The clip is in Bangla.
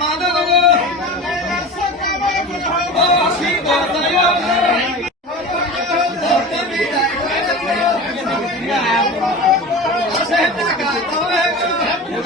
মাদক